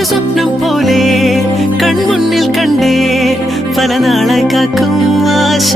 ഒരു സ്വപ്നം പോലെ കൺമുന്നിൽ കണ്ടേ പല നാളായി കാക്കും ആശ